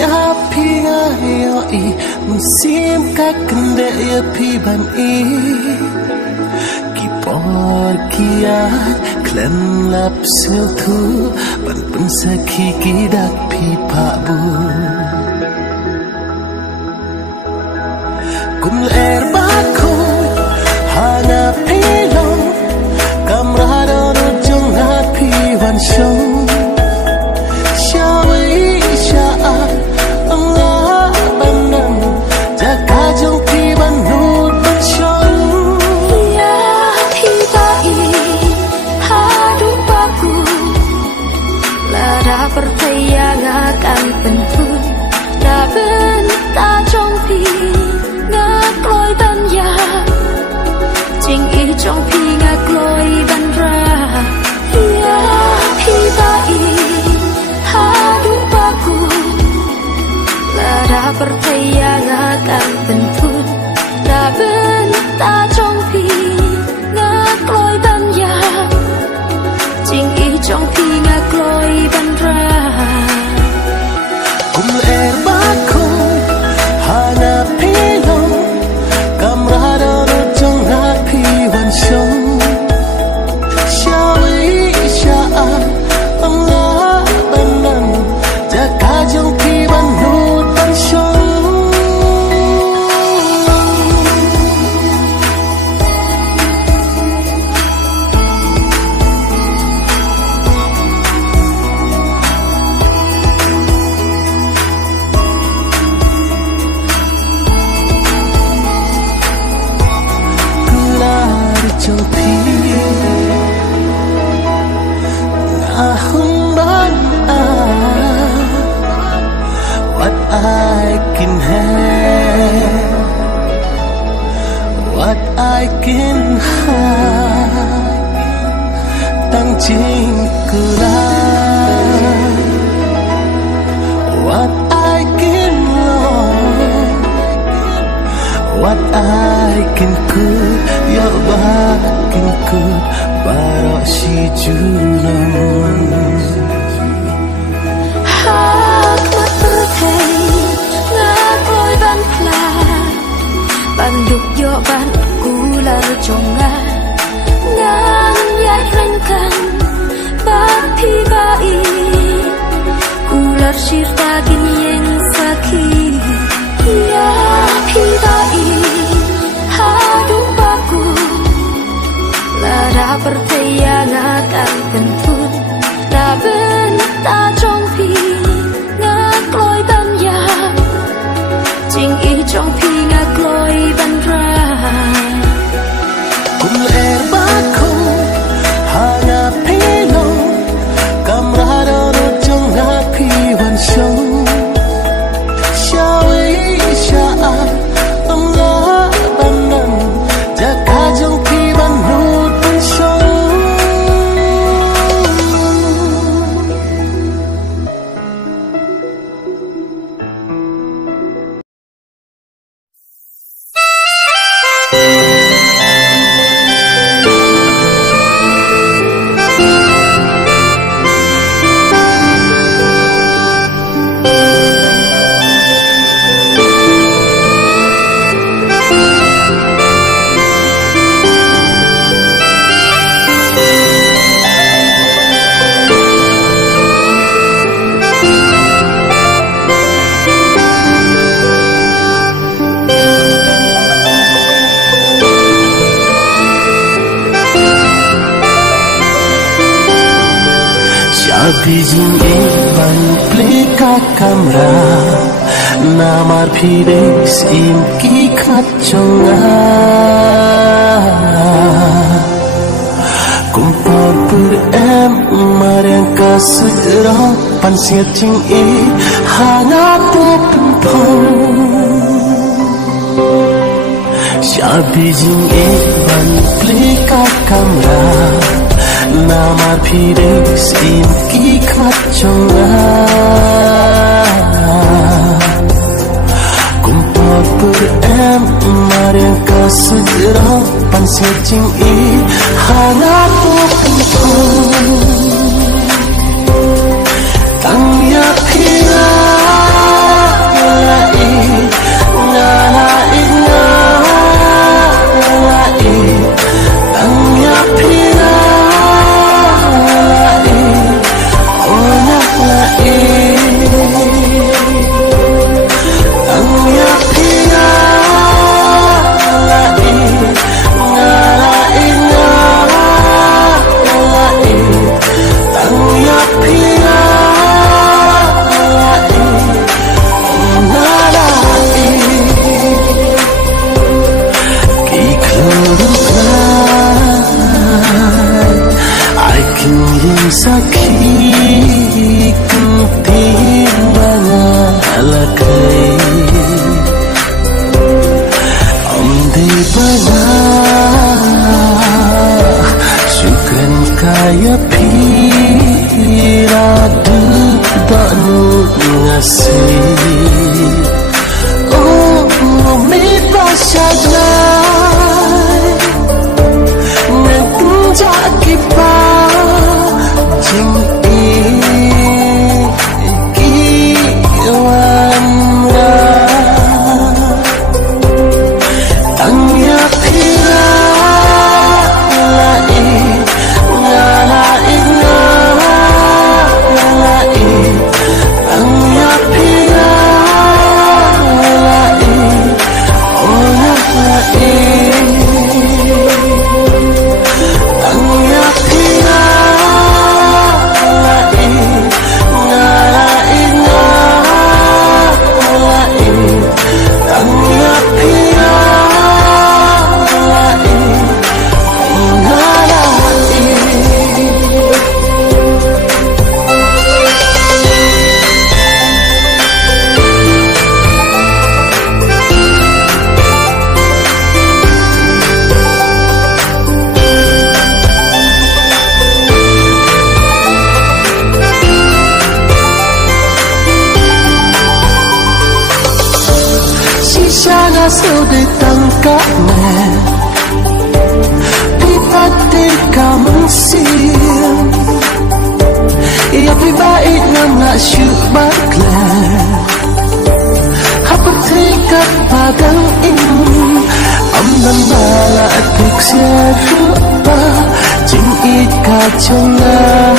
ya pinga yo I musim kakende ya pi ban I kipor kiat klen lap sil tu ban pensaki kidak pi pak bu kum er baku hana pilong kamrado rujung happy one show percaya akan pentun ta bên ta trong phi ngạc lối ban ya chính ý trong phi ngạc lối ban ra ya hi ta I hadu baku la da percaya akan pentun ta bên ta trong phi ngạc lối ban ya chính ý trong phi ngạc lối ban ra kum er baku hana pilong kamrado rujung happy one show shawi sha'a Allah banan jaka jong pi ban nut ban show I can have tang ching kula what I can love what I can could ya ba can could baro si junam hak mat perthei ngak loi ban phla ban duk yo ban kular jonga ngang yai rengkan bak pi bai kular sirta ginyeng saki ya pi bai hadu baku lara percaya akan pentun ta bên ta trong pi ngak loi ban ya chính ý trong pi ngak loi ban ra kum er baku hana pilong kamrado rujung happy one show shawi sha'a Allah banan jaka jong pi ban nut ban show Bijing iban plika kamra namar pires im ki kachonga kumpul pur em marang kasudra pansiat jing I hangat penpon Shabijing iban plika kamra namar pires im ki kachonga kumpul pur em marang kasudra pansiat jing I hangat penpon tang ya pira hasil ditangkap Pipatir kamu siang Ia pribaik nak syubat klan Apa terikat padang ini Amban bala atik siapa Jing ika jongan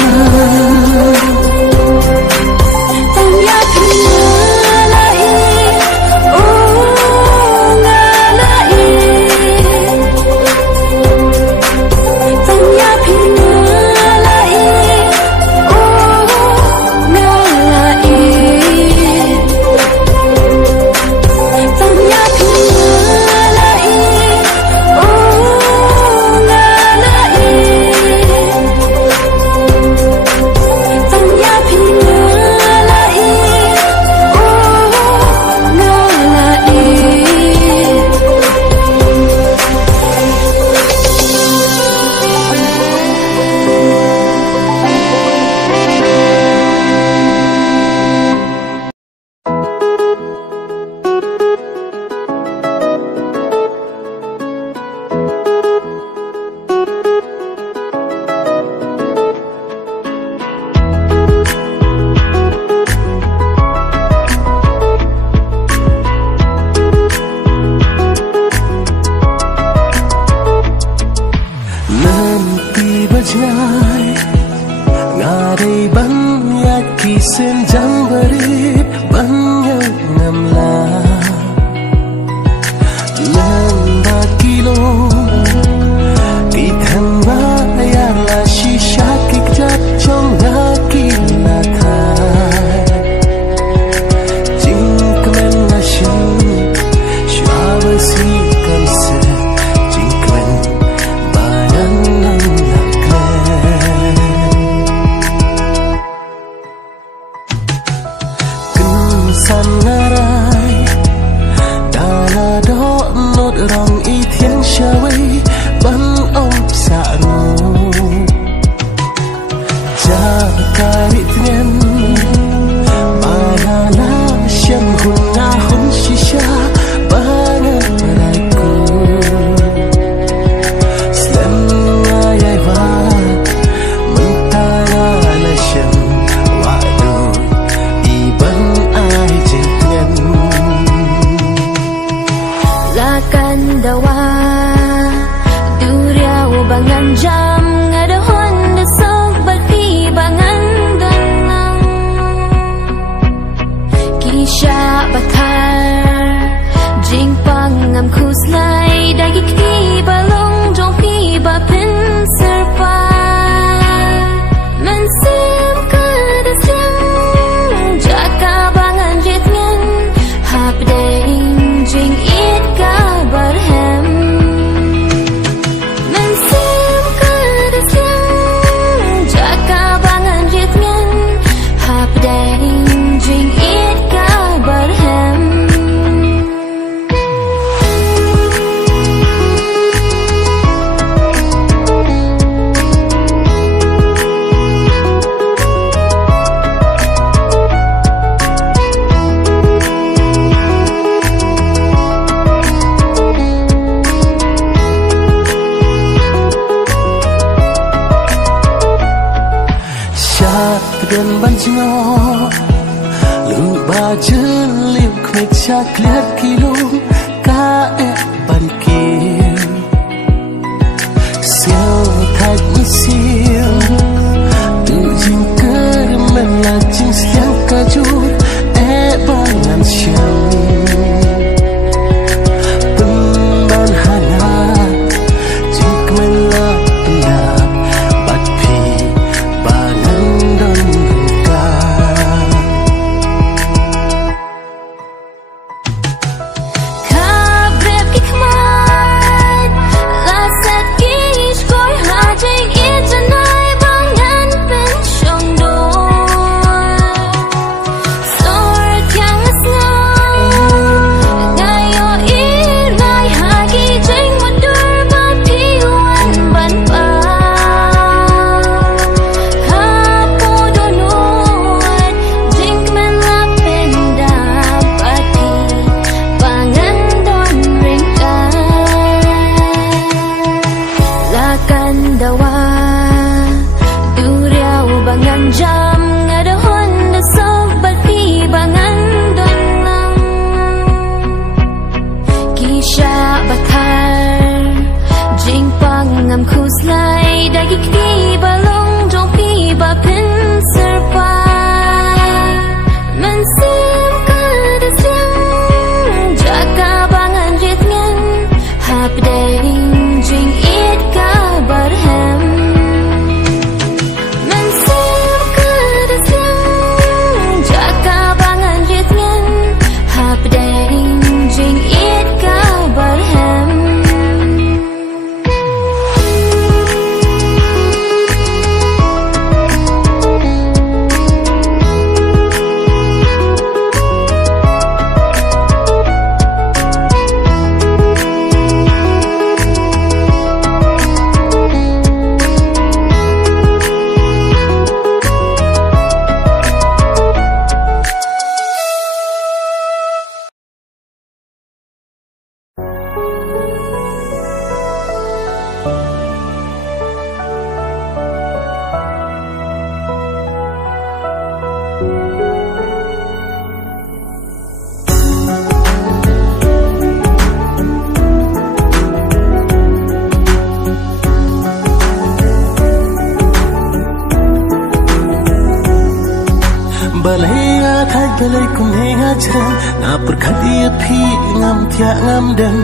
ngajran na perkhadia phi ngam thia ngam dan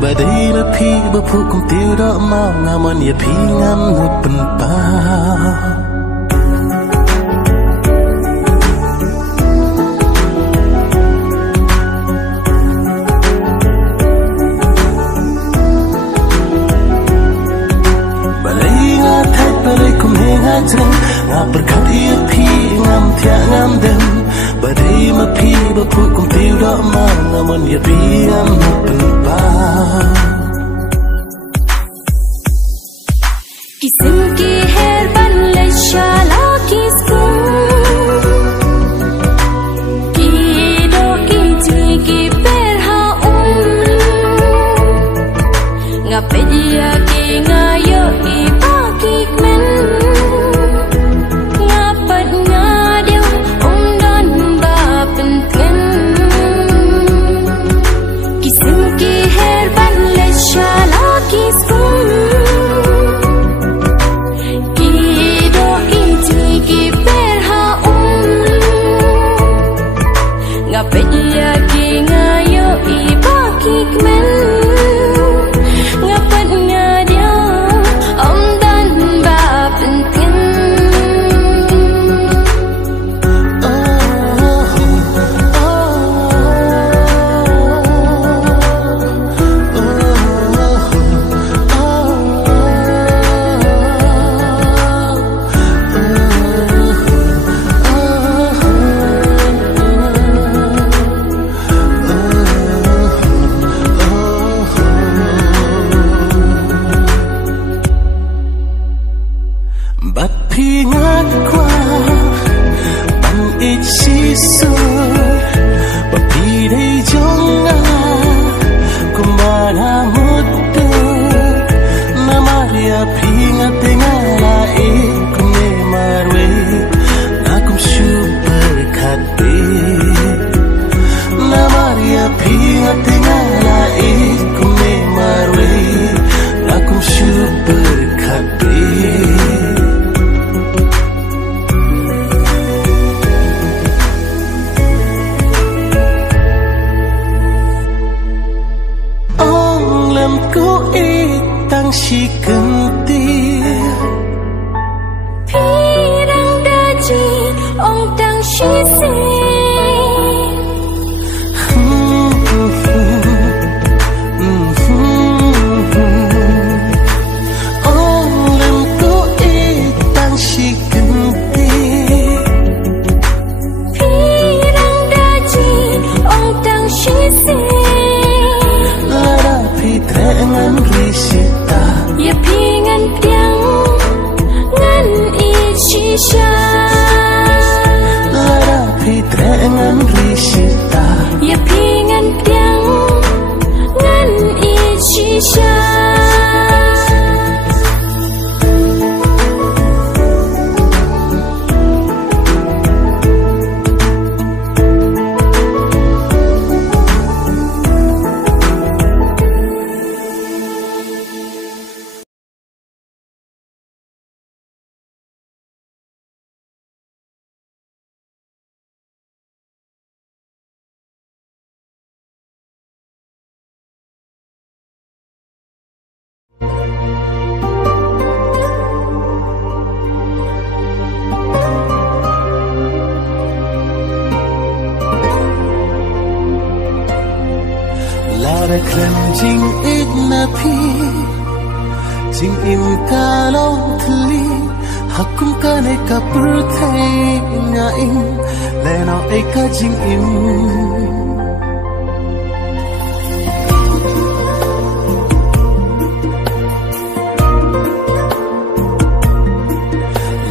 badai ma phi ba phu kum tiu do ma ngamon ya phi ngam nu pen pa nga perkhadia phi ngam thia ngam dan badai ma phi ba phu kum tiu do ma ngamon ya phi ngam nu pen pa किस्म की हेर बन ले शाला किसको की दो की जी की perha ngape dia ki ngayo i pagi men ngapat ngadio dan ba penken किस्म की हेर बन ले शाला किसको Jing ik na phi jing im ka long thli hakum ka ne ka pur thai nga in le no ek ka jing im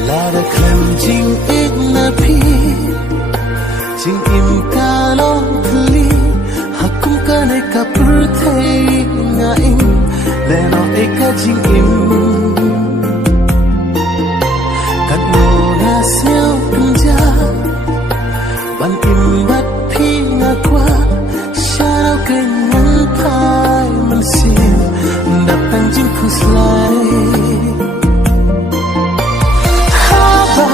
la da klem jing ik na phi jing im ka long thli hakum ka ne ka pur thai nga in le no ek ka jing im kan no na seo pinja ban im bat phi nga kwa sao ke nang phai man sim đập tan jing khus lai ha ba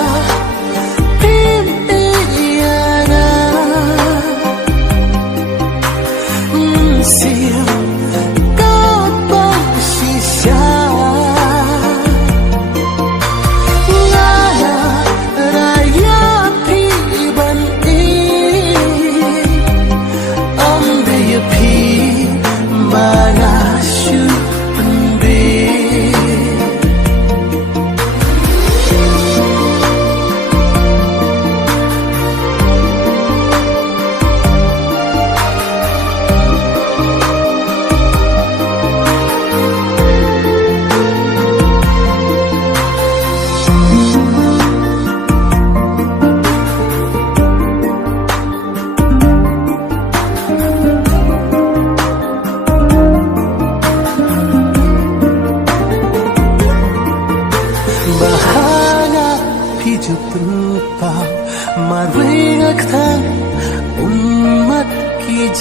pin e ya na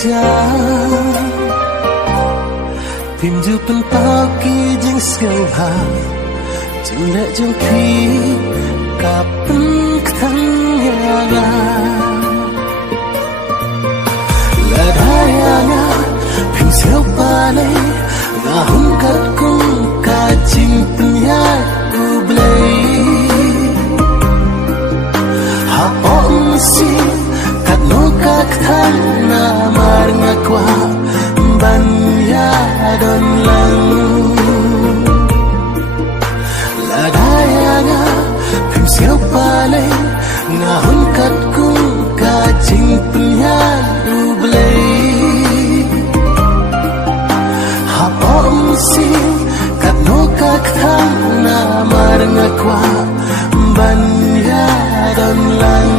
Tìm dù bên bao kỳ dinh siêu hà Chừng lệ chung khi Cả bên khăn nhà gà Là đai nhà Phim siêu bà lê Ngà hôn cắt cung Cả chinh bên nhà u blê Hạ bóng xin Cắt nô các thang Na mar ngà qua Ban ya don lang La daya nga Phim siêu pa lê Nga hôn cắt cung Ka chinh penyan u blê Ha bom sin Kat no kak thang Na mar nga kwa Ban ya don lang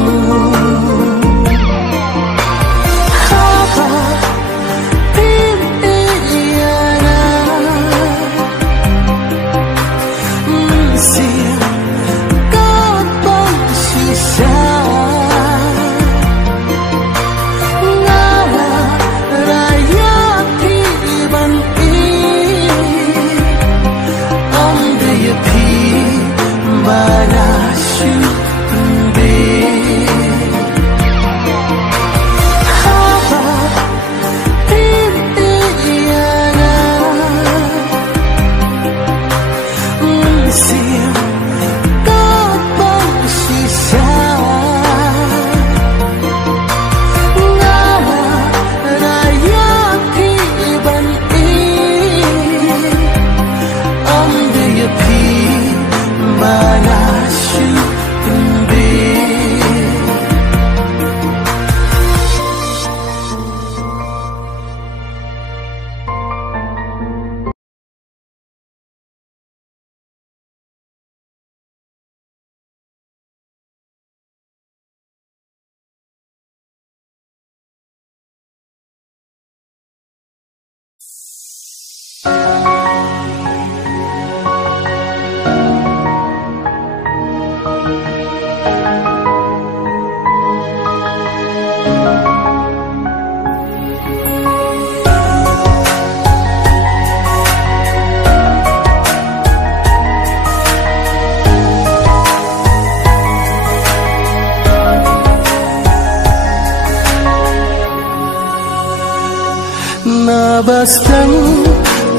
Nabastan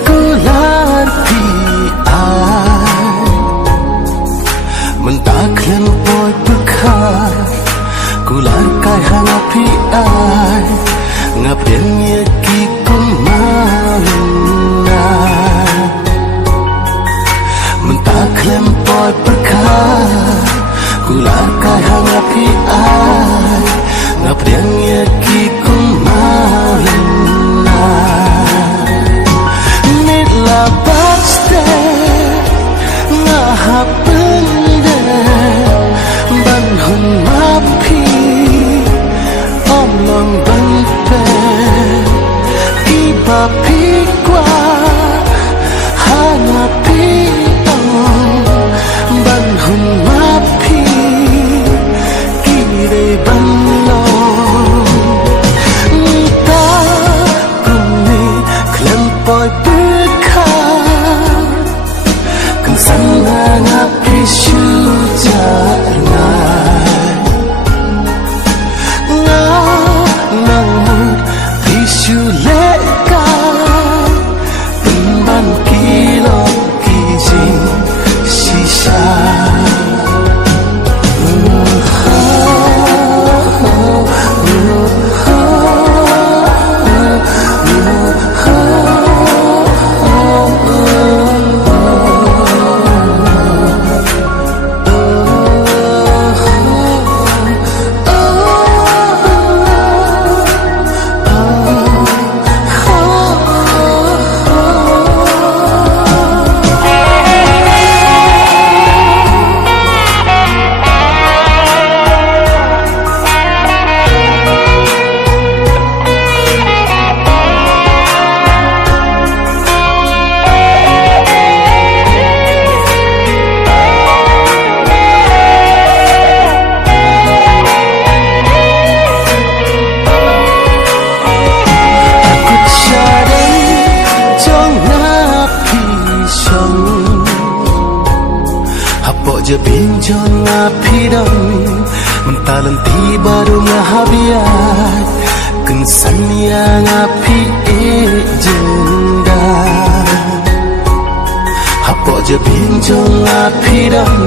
kular pi ai Mentaklan poi bekar Kular kai hanga pi ai Ngapian yaki kumalina Mentaklan poi bekar Kular kai hanga pi ai Ngapian yaki kumalina Nila baste Ngahap bende Banhun mapi Om long bante Iba pikwa Hanapi om Banhun mapi Kire banlong Boy bekar Kan sanang api syujangan Nang mut pisu lekar Pemban kilo kijing sisa je pinjol ngapi dong mentalan tiba dong ngahabiat kensan yang ngapi jenda hapo je pinjol ngapi dong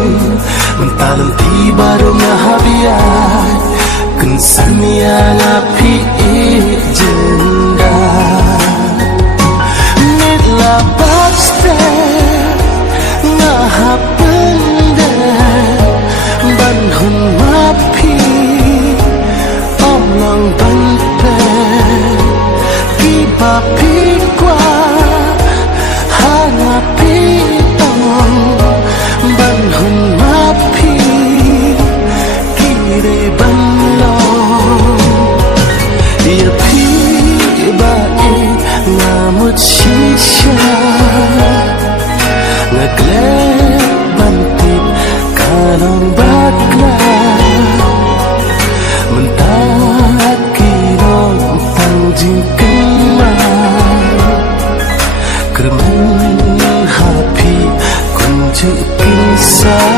mentalan tiba dong ngahabiat kensan yang ngapi jenda nitla babste ngahapende ban hun mapi om lang ban pe ki papi kwa hanapi om ban hun mapi ki re ban lo ya pi ba e ngamut shisha ngeglek bantip kalong bakla mentak kirong tangjing kemang kerman hapi kunci kisah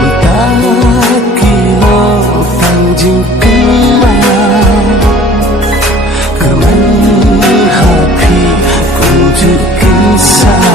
mentak kirong tangjing kemang kerman hapi kunci kisah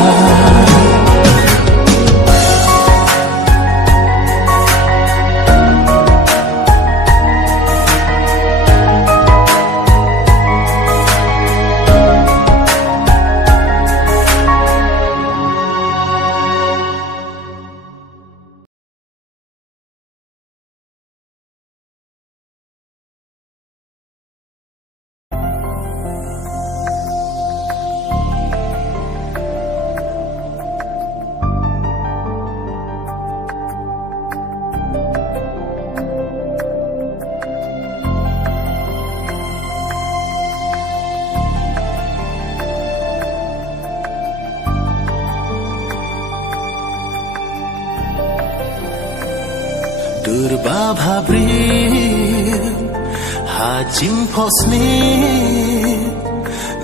Durba bhabri hajing posni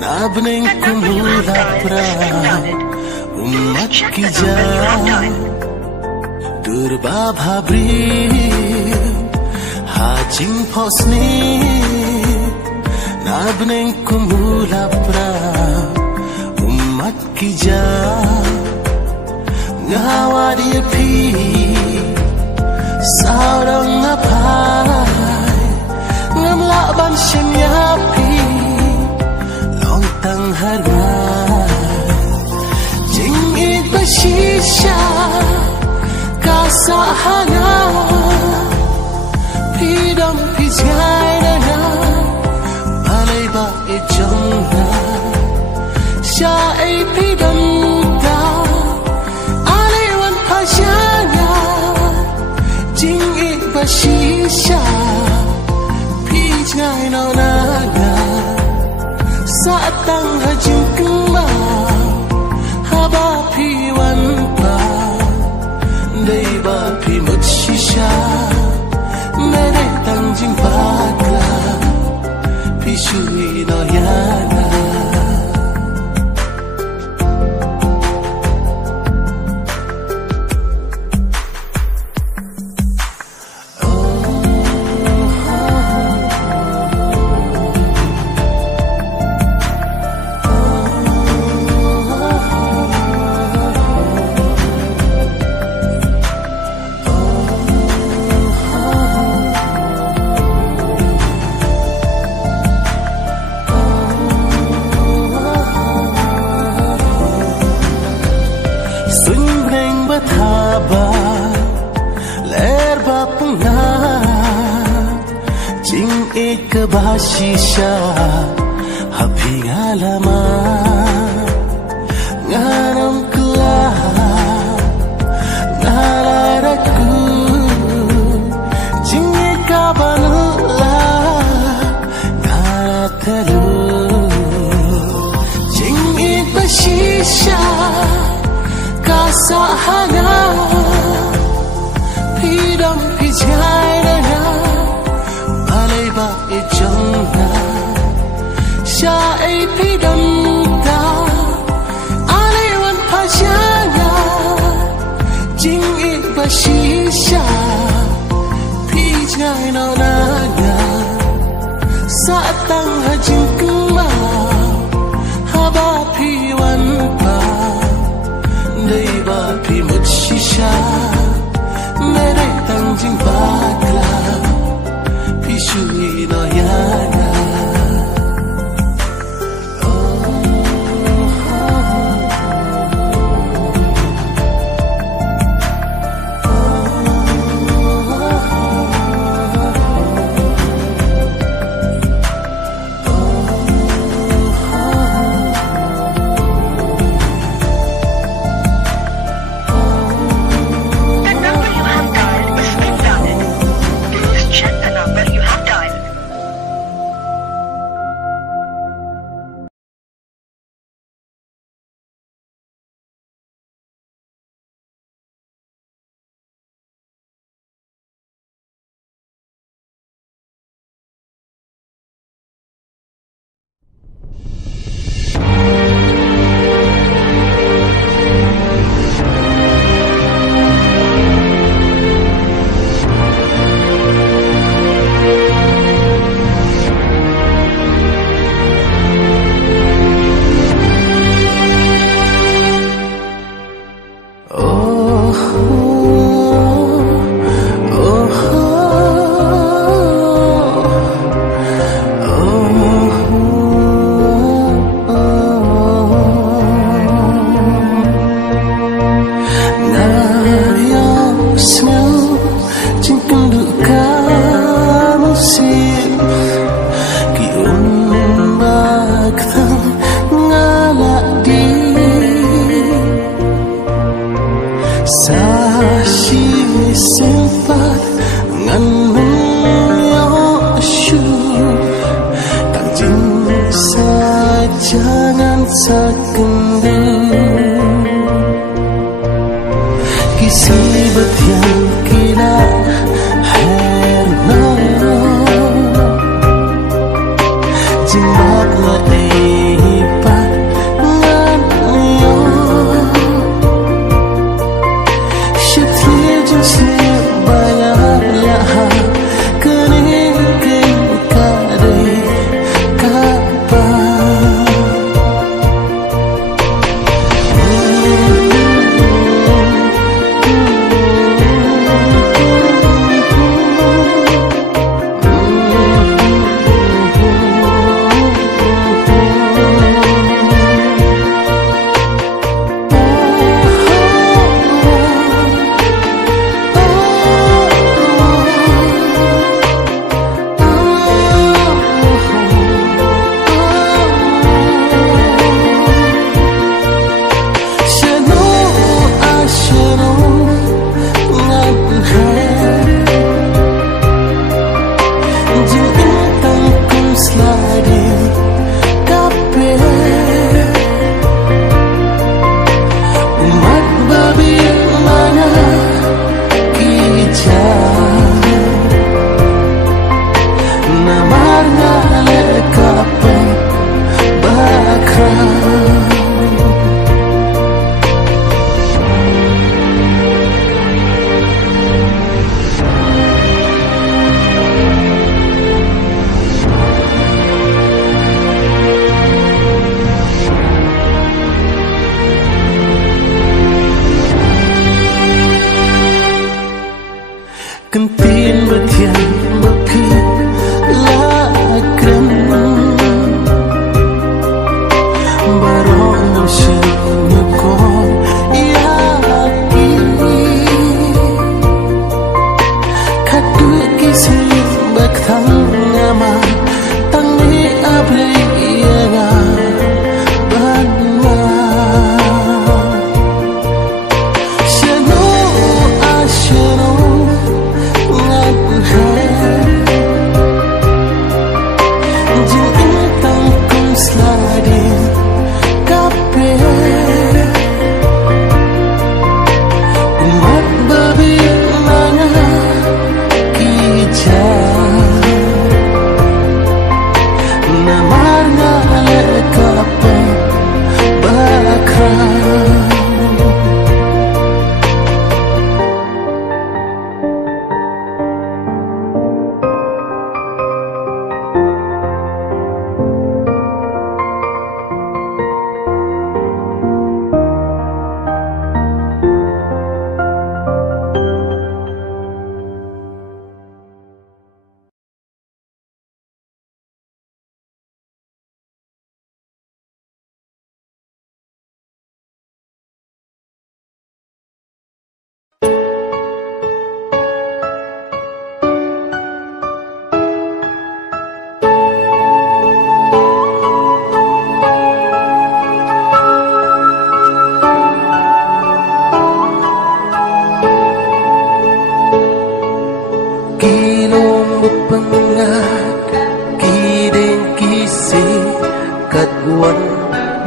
nabneng kumula pra umat kija Durba bhabri hajing posni nabneng kumula pra umat kija ngawadi pi Saudang ngapai ngamla ban shenyapi lontang hargai jingit bashisha kasahana pidam pijai na balai ba ejongna syai pidam da alewan pashanya Jingit bashisha pijai no naga saat tang hajing kembang haba piwan pa dei ba pi mut shisha mere tang jing bakla pishui no yana Bashisha happy alama nganam kla nalaraku jingi kabanula naratelu jingi bashisha kasahana pidam pijai na ba ejongna syai pidam da alewan pashanya Saat tang hajin kembang haba pi wan pa dei ba pi mut shisha mere tang jing bakla pi shui no yana Kentin betian bepi la krem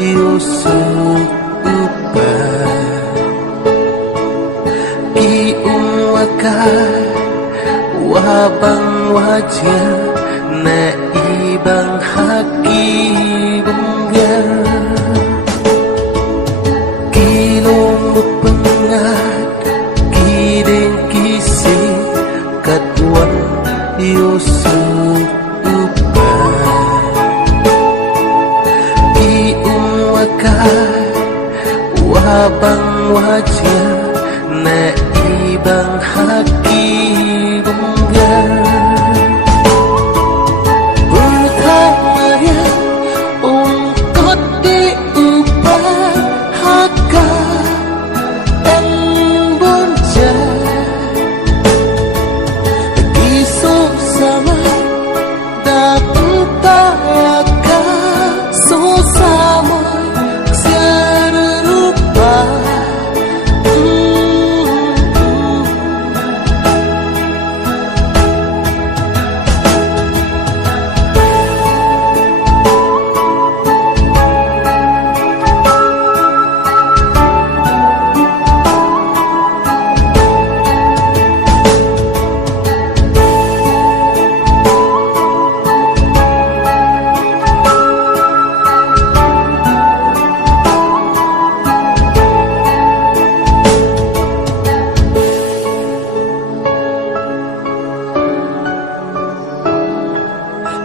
Yusuf Upai Ki Wakai Wabang wajah Na ibang haki bunggal Kilong pengat Kideng kisi Katuan Yusuf Upai Ki Wakai Wabang wajah Na ibang haki bunggal Pertamanya ungkot diubah haka dan bonja Kisah sama datang tayaka Susama serupa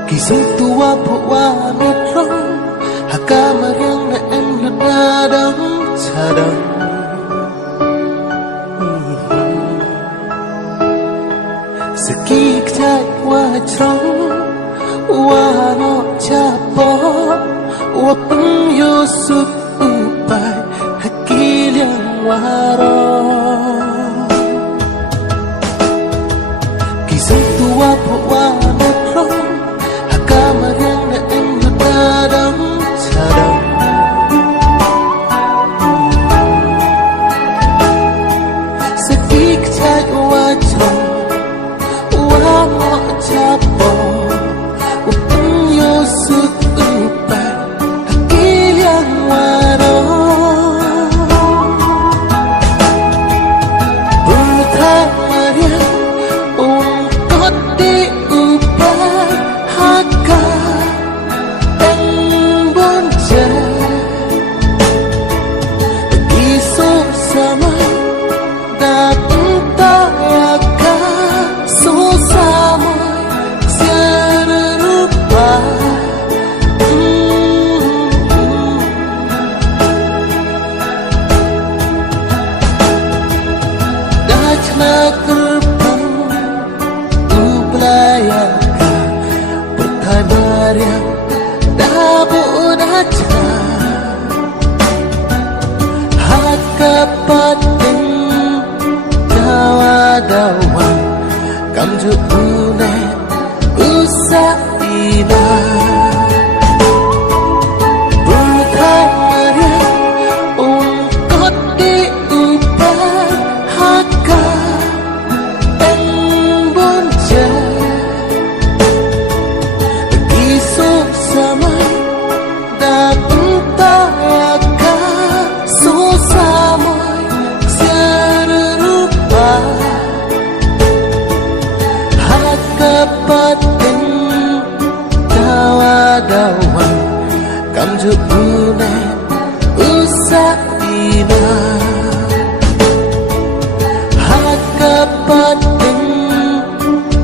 Kisah tua buat metro Hakamar yang na em ledadang cadang Sekik cai wajrong Wano capo Wapeng Yusuf Upai Hakil yang warong Kisah tua buat metro Kamar yang na em ledadang cadang Sekik cai wajrong Wano capo Wapeng Yusuf Upai Hakil yang warong Pertamanya ungkot diubah haka dan bonja Kisah sama datang tayaka Susama serupa Dajna gerbang Ublayaka Pertabar yang dabu daca Haka paten dawa-dawa Kamju une usaina Pertamanya ungkot diubah haka dan bonja Kisah sama datang tayaka Susama serupa Haka paten dawa-dawa Kamju une usaina Haka paten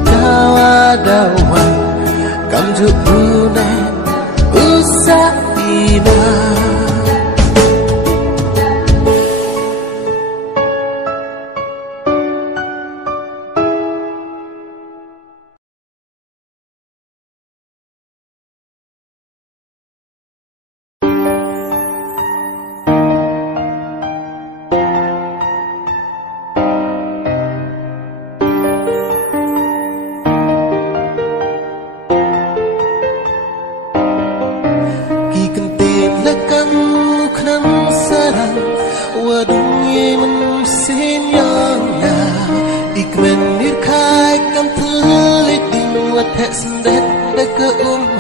dawa-dawa Kamju une usaina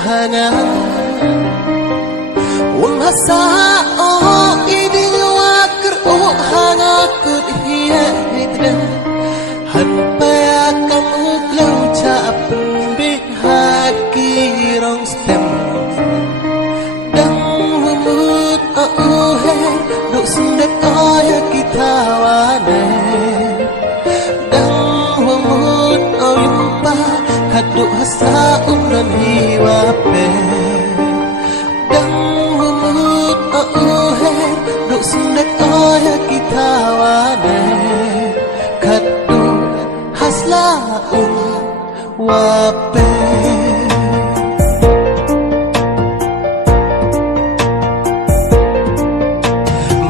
Hana Wang hasa hasa umnan hiwape dang humut auhe duk sundet oya kita wane kadu hasla wape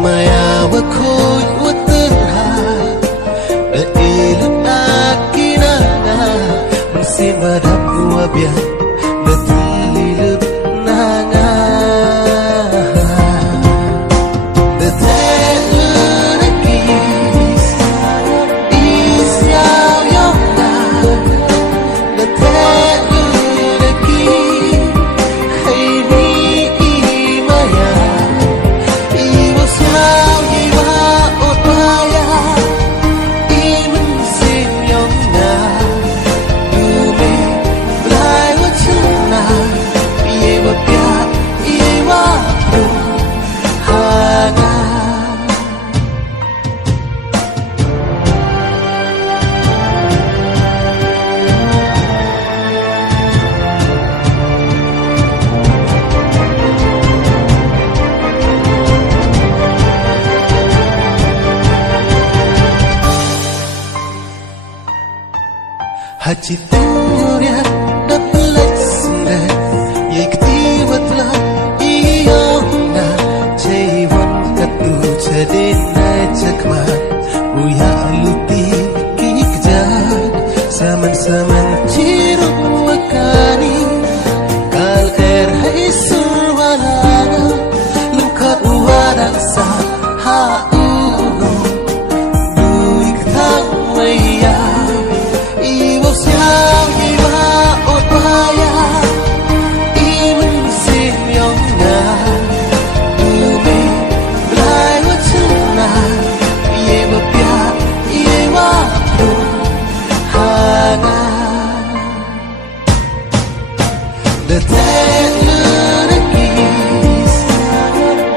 maya wakoy waterha da ilut akinana mensin badap wabian betililut nanga Haji tenguriat dapelat sendat Yekti watla iyona Caiwan katu cadena cakmat Uya luti kikjad Saman-saman ciruk wakani Kal hai surwalana Lengkot wadang sah ha'uno Duik tang waya Siao iwa otaya Imen sim yong na Umi Blai wa chuna Ye wa pya Ye wa pru Hana The ten lunakis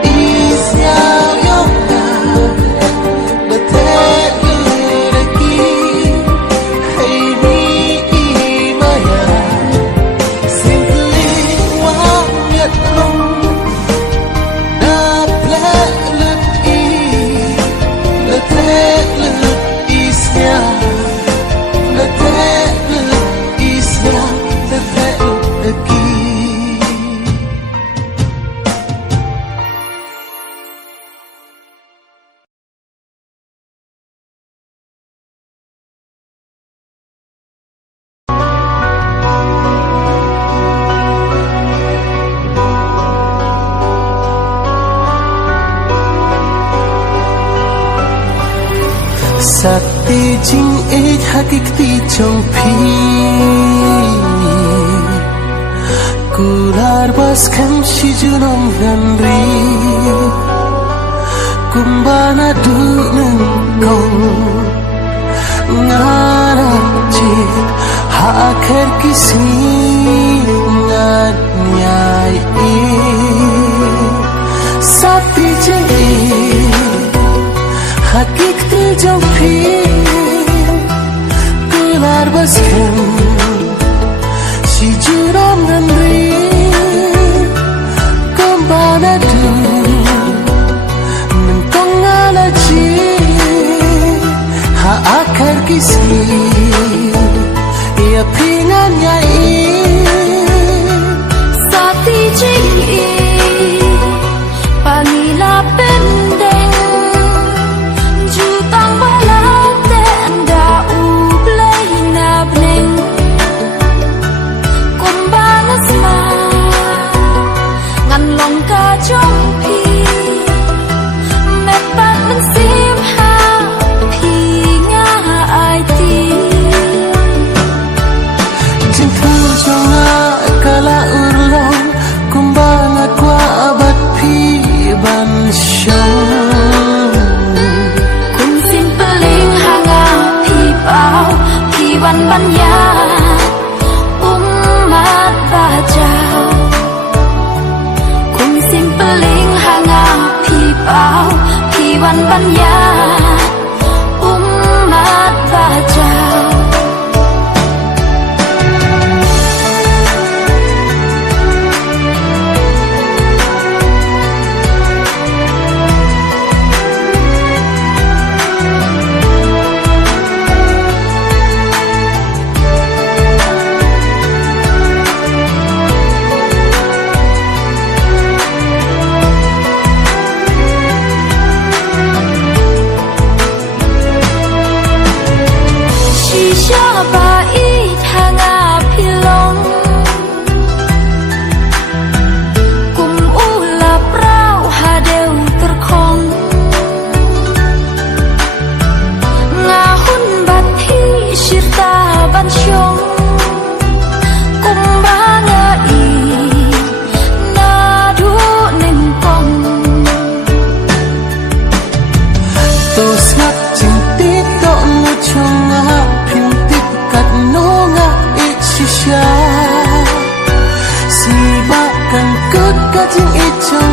Isiao yong na The ten lunakis Hey Sakti jing ik hakikti chong phi Kular bas kham shijunom ganri Kumbana du nung kong Ngara chit ha akhir kisi ngat nyai Sakti jing hakikti jong phi Kular bas kham shijunom ganri Kumbana du nung kong ngala chit ha akhir kisi Ya pingan nyai Sakti jing Panila pendeng Jutang balang tenda ublay na bneng Kumbanas ma Ngan long ka jong pi Mepat mensim ha pi nga ai ti Cinta jonga kala urlong Kumbana kwa abad pi ban syong Kun sin peling hanga pi pao Pi wan ban ya Umat bajau Kun sin peling hanga pi pao Pi wan ban ya Umat bajau chính ít cho